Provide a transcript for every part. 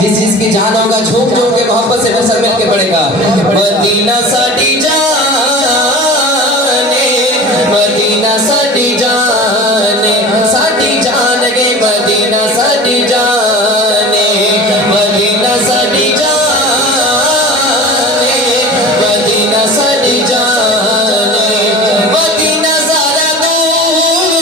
जिस चीज की जान होगा झूम झूम के मोहब्बत से सब मिल के पड़ेगा। मदीना साडी जाने, मदीना साडी जाने, साडी जान गे मदीना साडी जाने, मदीना साडी जाने, मदीना साडी जाने, मदीना सारा दूर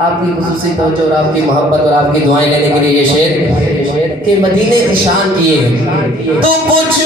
आपकी खुसूसी तवज्जो और आपकी मोहब्बत और आपकी दुआएं लेने के लिए ये शेर के मदीने की शान किए तो कुछ